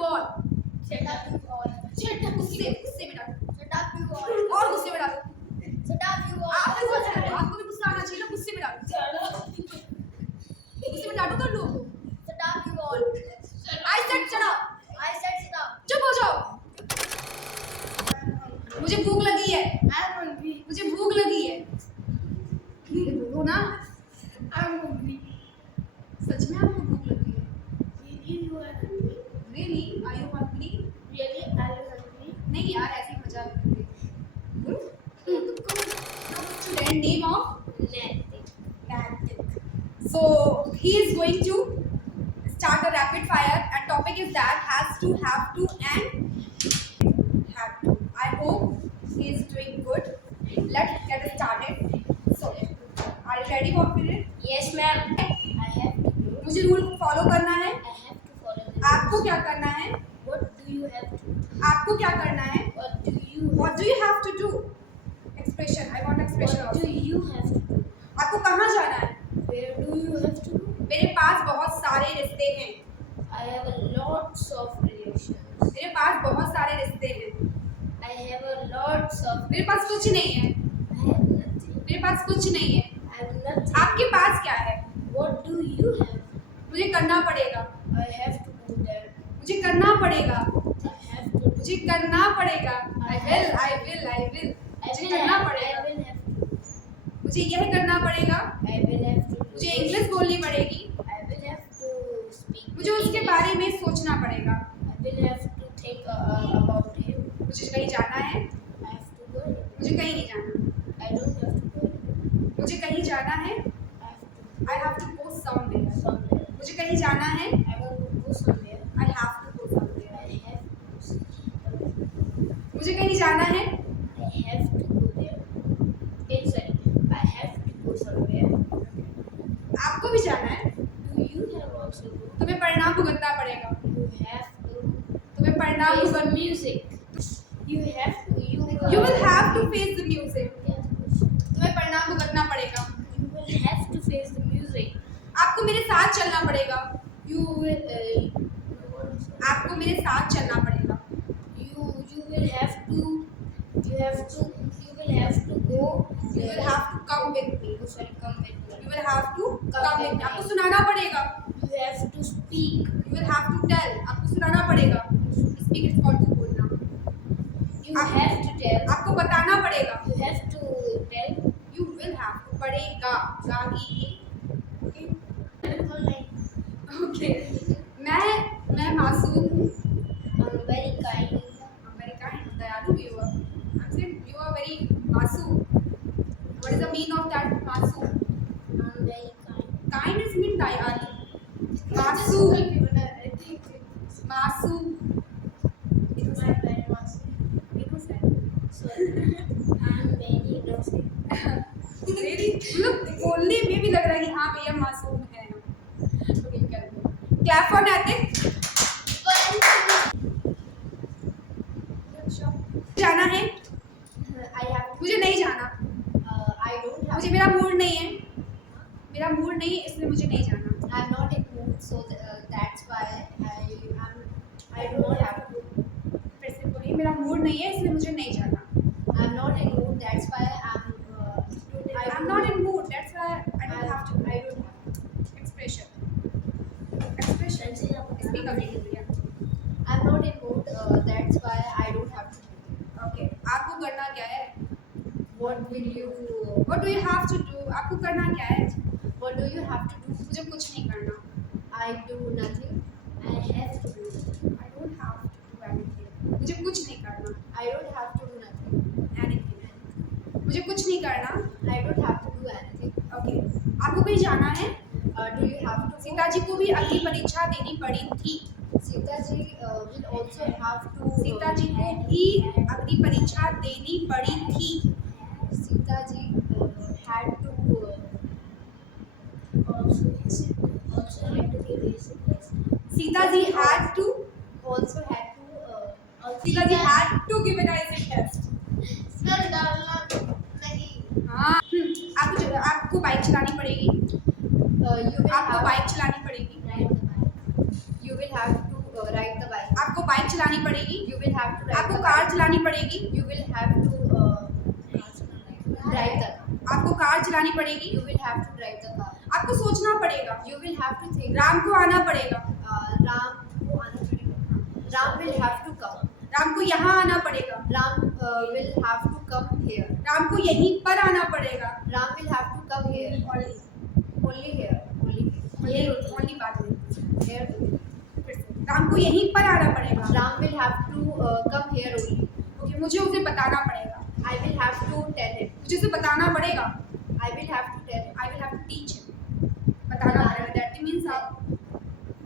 you all. Shut up you all. Shut up. गुस्से में डालो. Shut up you all. और गुस्से में डालो. Shut up you all. आपको भी गुस्सा आना चाहिए ना, गुस्से में डालो. गुस्से में डालो कर लो. Shut up you all. I said shut up. I said shut up. चुप हो जाओ. मुझे भूख लगी है. I'm hungry. मुझे भूख लगी है. बोलो ना. I'm hungry. सच में आपको भूख लगी है? Really you are hungry? Really? Are you hungry? Really are you hungry? नहीं यार, ऐसे ही मजाक कर रही हूँ. Student name of Natik. So he is going to start a rapid fire and topic is that has to, have to and have to. I hope he is doing good. Let's get started. So are you ready for it? Yes ma'am. I have to do. मुझे rule follow करना है. I have to follow the आपको क्या करना है? What do you have to do? आपको क्या करना है? What do you What do you have to do? Expression. I want expression What also. do you have to do? आपको कहाँ जाना है? Where do you have to do? मेरे पास बहुत सारे रिश्ते हैं. I have a lots of relations. मेरे पास बहुत सारे रिश्ते हैं. I have a lots of. मेरे पास कुछ नहीं है. I have nothing. मेरे पास कुछ नहीं है. I have nothing. आपके पास क्या है? What do you have? मुझे करना पड़ेगा. I have to do that. मुझे करना पड़ेगा. I have to. मुझे करना पड़ेगा. I will. मुझे करना पड़ेगा. I will have to. मुझे यह करना पड़ेगा. I will have to. मुझे इंग्लिश बोलनी पड़ेगी. I will have to speak. मुझे उसके बारे में सोचना पड़ेगा. I will have to think about him. मुझे कहीं जाना है. I have to go. मुझे कहीं नहीं जाना. I don't have to go. मुझे कहीं जाना है. I have to I have to go somewhere. somewhere. मुझे कहीं जाना है. I want to go somewhere. I have to go somewhere. I have to. मुझे कहीं जाना है. I have to go there. Okay, sorry. I have to go somewhere. आपको भी जाना है. Do you have also go? तुम्हें परिणाम भुगतना पड़ेगा. You have to तुम्हें परिणाम face the भुगत. music. You have to. You will have to face the music. Yes. तुम्हें परिणाम भुगतना पड़ेगा. You will have to face the music. आपको मेरे साथ चलना पड़ेगा. You will. आपको मेरे साथ चलना पड़ेगा. You will have to. You have to. You will have to go. You will have to come with me. Oh, sorry, come with me. You will have to come with me. आपको सुनाना पड़ेगा. You have to speak. You will have to tell. आपको सुनाना पड़ेगा. Speak is called to बोलना. You have to tell. आपको बताना पड़ेगा. You have to tell. You will have to पड़ेगा. जागी. Okay. मैं मासूम हूँ. I'm very kind. I'm very kind. दयालु भी हुआ. I'm saying you are very मासूम. What is the meaning of that मासूम? I'm very kind. Kind is mean दयालु. मासूम. मासूम. Innocent. Sorry. I'm very innocent. Really? Look, बोलने में भी लग रहा है कि हाँ भैया मासूम है. Okay, clap for Natik. जाना है. I have. मुझे नहीं जाना. I don't have. मुझे मेरा मूड नहीं है. मेरा मूड नहीं है इसलिए मुझे नहीं जाना. I'm not in mood, so that's why I don't have to. फिर से बोलिए मेरा मूड नहीं है इसलिए मुझे नहीं जाना. I'm not in mood, that's why I'm not in mood. That's why I don't have to. I don't have Expression. Speak again. I'm not in mood, that's why I don't have to. Okay. आपको करना क्या है? What will you? What do you have to do? आपको करना क्या है? What do you have to do? मुझे कुछ नहीं करना. I do nothing. I have to do. I don't have to do anything. मुझे कुछ नहीं करना. I don't have to do nothing. Anything. मुझे कुछ नहीं करना. I don't have to do anything. Okay. आपको कहीं जाना है? Do you have to? Sita जी को भी अग्नि परीक्षा देनी पड़ी थी. Sita ji will also have to. Sita जी को भी अग्नि परीक्षा देनी पड़ी थी. Sita ji had to also had to give his Sita ji had to. also had to Sita ji had to give an essay test. Sir डालना नहीं. हाँ. आपको बाइक चलानी पड़ेगी. You will आपको have बाइक चलानी पड़ेगी. ride the bike. You will have to ride the bike. आपको चलानी पड़ेगी, You will have to ride आपको the कार bike. चलानी पड़ेगी, You will have to drive the car. आपको कार चलानी पड़ेगी, You will have to drive the car. आपको सोचना पड़ेगा, You will have to think. Ram को आना पड़ेगा, Ram will have to come. Ram को यहाँ आना पड़ेगा, Ram will have to come here. Ram को यहीं पर आना पड़ेगा, Ram will have to come here. Only here. Only बात नहीं, Here. फिर से, राम को यहीं पर आना पड़ेगा, Ram will have to come here only. Okay, मुझे उसे बताना पड़ेगा, I will have to tell him. मुझे उसे बताना पड़ेगा, I will have to tell him. I will have to teach him, बताना पड़ेगा, दैट मीन्स आप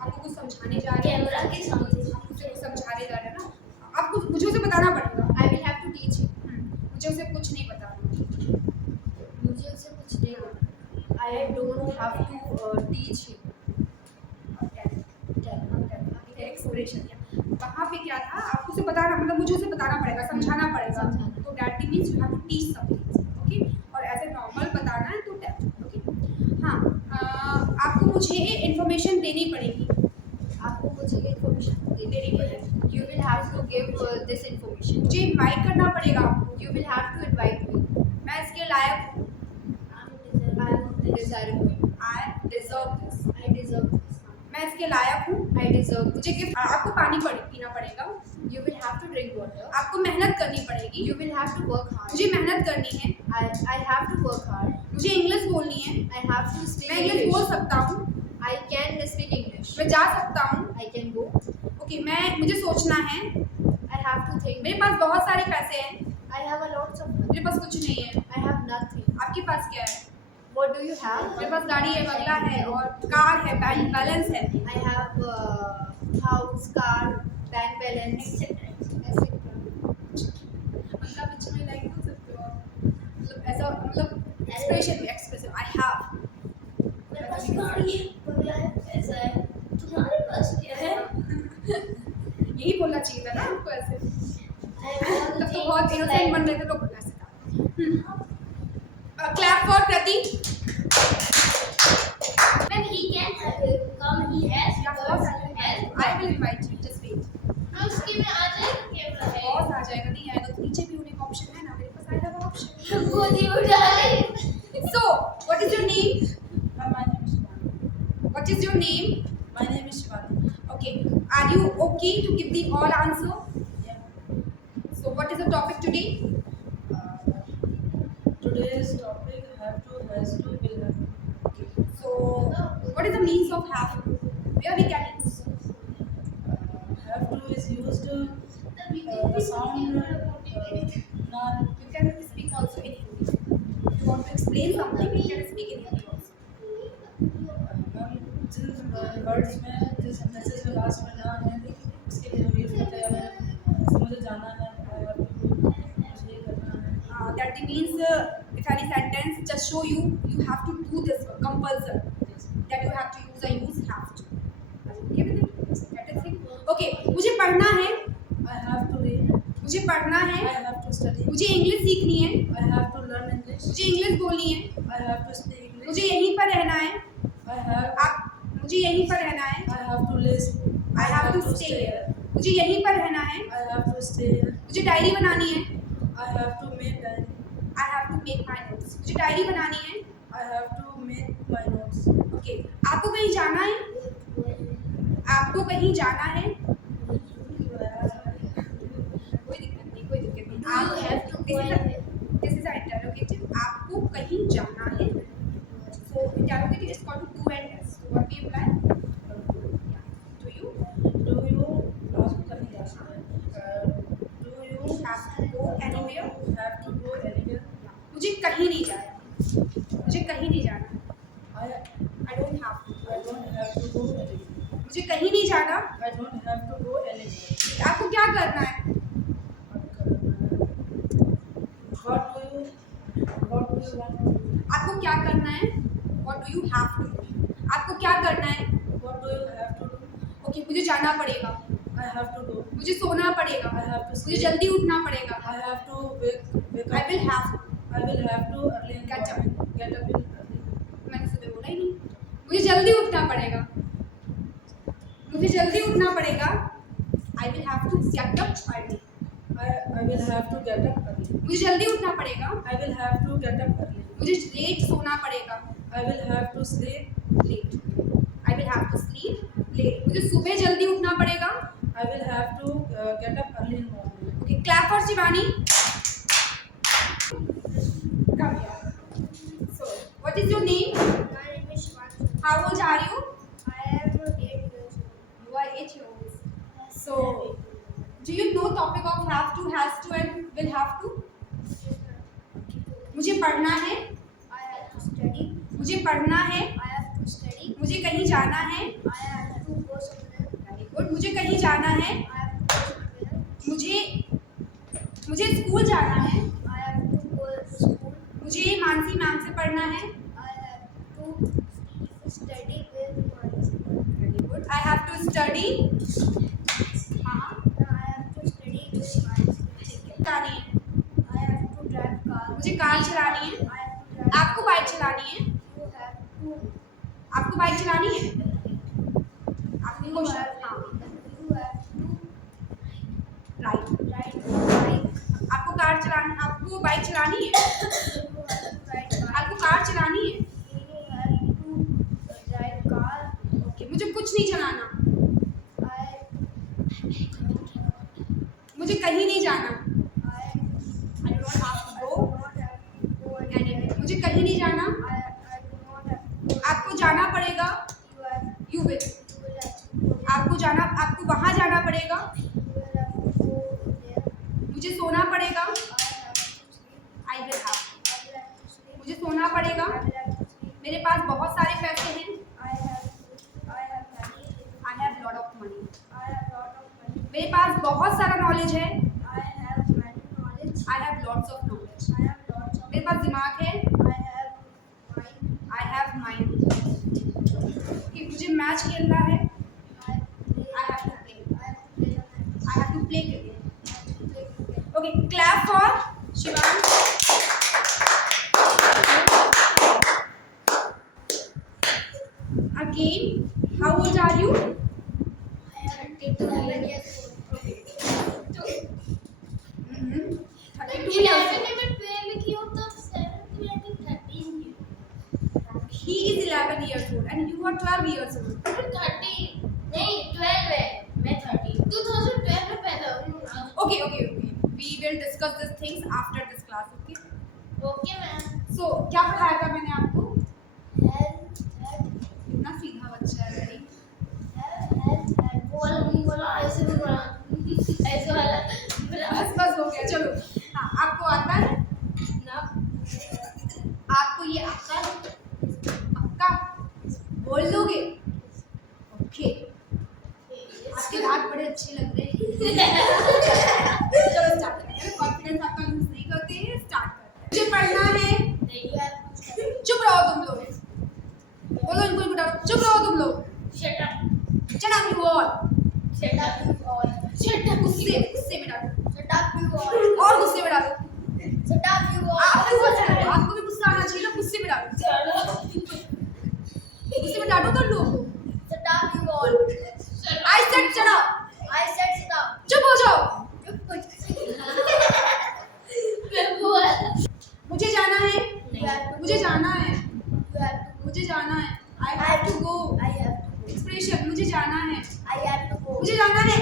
आपको कुछ समझाने जा रहे हैं, कैमरा के सामने। आप उसे कुछ समझाने जा रहे हैं ना, आपको मुझे उसे बताना पड़ेगा, I will have to teach him. मुझे उसे कुछ नहीं पता, मुझे उसे कुछ नहीं पता. I don't have to teach him. Expression वहाँ पे क्या था, आपको उसे बताना, मतलब मुझे उसे बताना पड़ेगा, समझाना पड़ेगा, समझाना। तो that means you have to teach something, okay, और ऐसे नॉर्मल बताना है तो दैट, ओके। हाँ, आपको मुझे इन्फॉर्मेशन देनी पड़ेगी, आपको मुझे इन्फॉर्मेशन देनी पड़ेगी. You will have to give this information. मुझे इनवाइट करना पड़ेगा आपको, You will have to invite me. मैं इसके लायक हूँ, I am desirable. I deserve this, I deserve this. मैं इसके लायक हूँ, I deserve this. मुझे गिफ्ट, आपको पानी पीना पड़ेगा, You will have to drink water. आपको मेहनत करनी पड़ेगी, You will have to work hard. मुझे मेहनत करनी है, I have to work hard. मुझे इंग्लिश बोलनी है, I have to speak मैं इंग्लिश बोल English. सकता हूँ, I can speak English. मैं जा सकता हूँ, I can go. ओके, मुझे सोचना है, I have to think. मेरे पास बहुत सारे पैसे हैं, I have a lot of money. मेरे पास कुछ नहीं है, I have nothing. आपके पास क्या है? What do you have? मेरे पास गाड़ी है, बंगला है और कार है, बैंक बैलेंस है, I have house, car, bank balance, etc. मतलब इसमें लाइक बोल सकते हो आप, मतलब ऐसा, मतलब एक्सप्रेशन आई हैव, मेरे पास गाड़ी है, बंगला है, पैसा है, तुम्हारे पास क्या है? यही बोलना चाहिए था ना आपको ऐसे, I have all the तब तो things बहुत इनोसेंट like- बन रहे थे लोग, ऐसे था। Clap for Prateek, When he can come, he has या words, boss, he has I will invite you, just wait, हाँ, उसके में आ जाएगा कैमरा है। बॉस आ जाएगा, नहीं आएगा तो नीचे भी होने का ऑप्शन है ना, मेरे पास आई हैव ऑप्शन। गोदी उठा ले। So, what is your name? My name is Shivani. What is your name? My name is Shivani. Okay. Are you okay to give the all answer? Yeah. So, what is the topic today? Today's topic have to, has to, will have. So, what is the means of have to? Where we can use? Have to is used the sound non. You can speak also in Hindi. If you want to explain something, you can speak in Hindi also. जिन words में जिस sentences में last में ना है उसके लिए हम यूज करते हैं, हमें मुझे जाना है, मुझे ये करना है. That means if any sentence just show you, you have to do this compulsory. That you have to use, I use have to. Okay with it? That is it. Okay. मुझे पढ़ना है, I have to read. मुझे पढ़ना I है, have to study. मुझे English सीखनी है, I have to learn English. मुझे इंग्लिश बोलनी है, I have to speak English. मुझे यहीं पर रहना है, I मुझे यहीं पर रहना है, have to live. I have to stay here. मुझे यहीं पर रहना है, I have to stay here. मुझे डायरी बनानी है, I have to make diary. I have to make my notes. मुझे डायरी बनानी है, I have to make my notes. Okay. आपको कहीं जाना है, आपको कहीं जाना है, कोई दिक्कत नहीं, कोई दिक्कत नहीं। Do you have to go and- this is interrogative, आपको कहीं जाना है, so interrogative is called to and S, so what we apply, do you Do you आपको कहीं जाना है? Do you have to go anywhere, have to go anywhere? मुझे कहीं नहीं जाना, मुझे कहीं नहीं जाना, I I don't have to, don't have to go anywhere. मुझे कहीं नहीं जाना, I don't have to go anywhere. आपको क्या करना है, What do you want to do? आपको क्या करना है, what do you have to do, आपको क्या करना है, What do you have to do? Okay, मुझे जाना पड़ेगा, I have to go. मुझे सोना पड़ेगा, I have to मुझे sleep. जल्दी उठना पड़ेगा, I have to wake I up. Will have, I will have to early in the Get up. morning. Get up in early. मैंने सुबह बोला ही नहीं, मुझे जल्दी उठना पड़ेगा, मुझे जल्दी उठना पड़ेगा, I will have to get up early. I will have to get up early. मुझे जल्दी उठना पड़ेगा. I will have to get up early. मुझे लेट सोना पड़ेगा. I will have to sleep late. I will have to sleep late. मुझे सुबह जल्दी उठना पड़ेगा. I will have to get up early in the morning. Okay, clap for Shivani. Come here. So, what is your name? My name is Shivansh. How old are you? I am 8 years old. You are 8 years old. So, do you know topic of have to, has to and will have to? मुझे पढ़ना है. I have to study. मुझे पढ़ना है. I have to study. मुझे कहीं जाना है. I have to go somewhere. Very good. मुझे कहीं जाना है. I have to go somewhere. मुझे स्कूल जाना है. I have to go to school. मुझे मानसी मैम से पढ़ना है. I have to study with my school. Very good. I have to study. हाँ. I have to study with my school. चलानी है. I have to drive car. मुझे car चलानी है. I have to drive. आपको बाइक चलानी है. You have to. आपको बाइक चलानी है. आपने You क्वेश्चन. have हाँ. to right. ride bike. आपको कार चलानी. आपको बाइक चलानी है. You have to ride bike. आपको कार चलानी है. You have to drive car. Okay. मुझे कुछ नहीं चलाना. मुझे कहीं नहीं जाना. I do not have to go anywhere. मुझे कहीं नहीं जाना. आपको जाना पड़ेगा. You will. आपको वहाँ जाना पड़ेगा. मुझे सोना पड़ेगा. I will have. मुझे सोना पड़ेगा. मेरे पास बहुत सारे पैसे हैं. I have lot of money. मेरे पास बहुत सारा नॉलेज है. I have lots of knowledge. मेरे पास दिमाग है. I have mind. कि मुझे मैच खेलना है. I have to play. I have to play cricket. Okay, clap for Shivansh. Again, how old are you? Mm-hmm. 32 years old. He is 11 years old and you are 12 years old. Okay. We will discuss these things after this class. Okay. So, क्या पढ़ाया था मैंने आपको? इतना सीधा बच्चा है भाई. बस हो गया. चलो. हाँ, आपको आता है ना? आपको ये आता है? पक्का बोल दोगे? ओके. आपके दांत बड़े अच्छे लग रहे हैं. चलो स्टार्ट करते हैं. कॉन्फिडेंस आपका लूज नहीं करते हैं. स्टार्ट करते हैं. मुझे पढ़ना है. चुप रहो तुम लोग. बोलो इनको बिठाओ. चुप रहो तुम लोग. Shut up you all. गुस्से में डालो. और गुस्से में डालो. आपको भी गुस्सा आना चाहिए ना. गुस्से में डालो. गुस्से में डालो कर लो. I said shut up. चुप हो जाओ. मुझे जाना है. मुझे जाना है. मुझे जाना है. I have to go. Expression. मुझे जाना है. मुझे जाना है.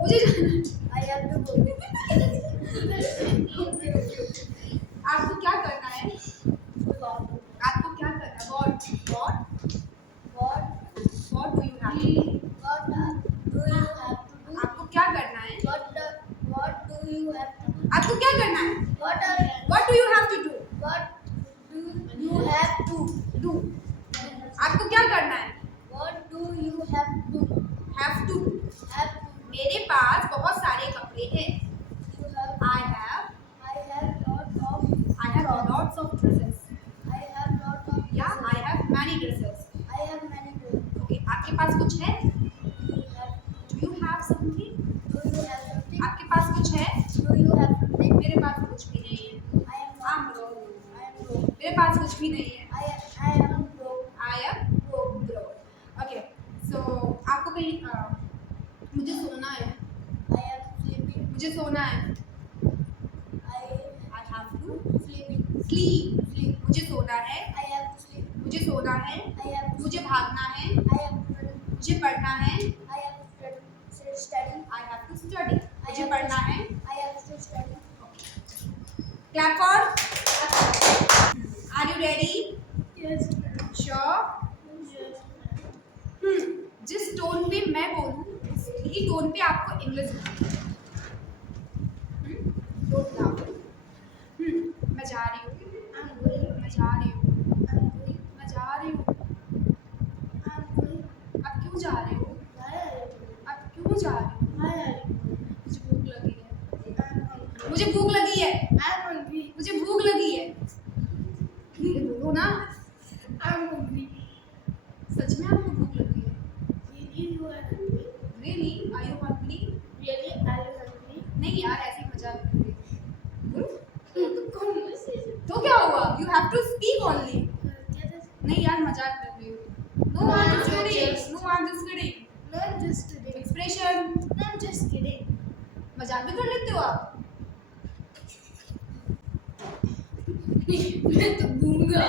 मुझे जाना है. आपको क्या करना है? आपको क्या करना है? What do you have to do? आपको क्या करना है? आपको क्या करना है? What do you have to do? Do. आपको क्या करना है? Have to. मेरे पास बहुत सारे कपड़े हैं. I have lots of dresses. Yeah, I have many dresses. Okay, आपके पास कुछ है? Do you have something? आपके पास कुछ है? मेरे पास कुछ भी नहीं है. I'm broke. मेरे पास कुछ भी नहीं है. I am broke. Okay, so आपको कहीं मुझे सोना है. मुझे सोना है. I I have to sleeping. sleep. मुझे सोना है. I have to sleep. मुझे सोना है. I have to मुझे भागना है. I have to run. मुझे पढ़ना है. I have to study. I have to study. मुझे पढ़ना है. I have to study. Clap for. Are you ready? Yes. Sure. Yes. जिस टोन पे मैं बोलूँ उसी टोन पे आपको इंग्लिश डोंट लाफ. मैं जा रही हूँ. I'm going. मैं जा रही हूँ. I'm going. मैं जा रही हूँ. I'm going. आप क्यों जा रहे हो? Why are you going? आप क्यों जा रहे हो? Why are you going? मुझे भूख लगी है. I'm hungry. मुझे भूख लगी है. I'm hungry. मुझे भूख लगी है. ये बोलो ना. I'm hungry. सच में आपको भूख लगी है? Really, you are hungry? Really? Are you hungry? Really, are you hungry? नहीं यार, ऐसे ही मजाक कर रही हूँ. Conversation. तो क्या हुआ? You have to speak only. क्या था? नहीं यार, मजाक कर रही हूँ. No, No, I'm I'm just kidding. just- No, I'm just kidding. No, I'm just kidding. Expression. No, I'm just kidding. मजाक भी कर लेते हो आप? मैं तो गूंगा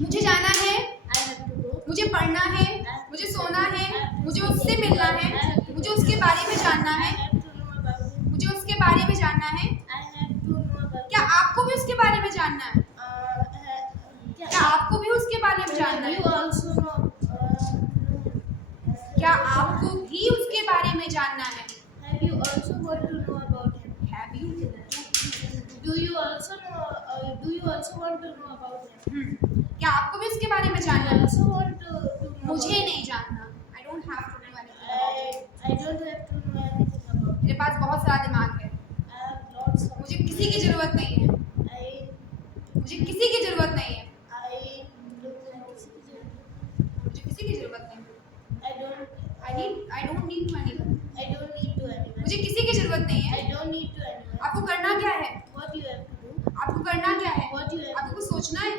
मुझे जाना है. I have to go. मुझे पढ़ना है. मुझे सोना है. मुझे उससे मिलना है. मुझे उसके बारे में जानना I है. have to know about it. मुझे उसके बारे में जानना है. I have to know about क्या आपको भी उसके बारे में जानना है? क्या क्या आपको भी उसके बारे में जानना you है? also know क्या आपको भी उसके बारे में जानना है? have you also want to know about him? Have you? Do you also want to know about him? क्या आपको भी उसके बारे में I जानना है? also want to know मुझे about नहीं जानना. I don't have to know anything about it. I don't have to know anything about मेरे पास बहुत सारा दिमाग है. I have lots of मुझे किसी की जरूरत नहीं है. I मुझे किसी की जरूरत नहीं है. मुझे किसी की जरूरत नहीं है. I don't need to anyone. I don't need to anyone. मुझे किसी की जरूरत नहीं है. I don't need to anyone. आपको करना क्या है? What you have to do? आपको करना क्या है? What you have आपको कुछ सोचना है.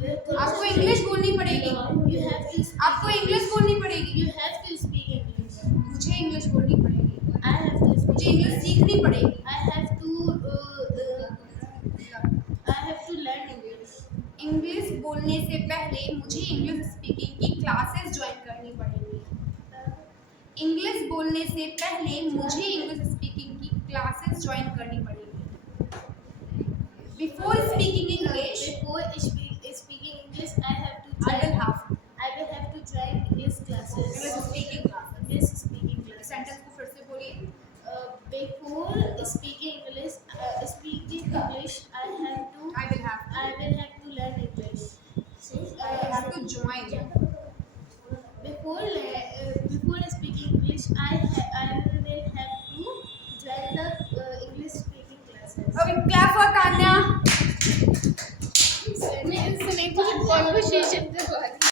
do you आपको इंग्लिश बोलनी पड़ेगी. You have to speak. आपको इंग्लिश बोलनी पड़ेगी. You have to speak English. मुझे इंग्लिश बोलनी पड़ेगी. I have to speak. मुझे इंग्लिश सीखनी पड़ेगी. I have to learn English. English बोलने से पहले मुझे इंग्लिश स्पीकिंग की क्लासेस ज्वाइन करनी पड़ेगी. इंग्लिश बोलने से पहले मुझे इंग्लिश स्पीकिंग की क्लासेस ज्वाइन करनी पड़ेगी. Before speaking English Before speaking English, I I will have to join English classes. English speaking classes. English speaking classes. Sentence को फिर से बोलिए. Before speaking English, I will have to learn English. I have to join. Before speaking English, I will have to join the English speaking classes. Okay, clap for Tanya. सुने तुझे conversation के बाद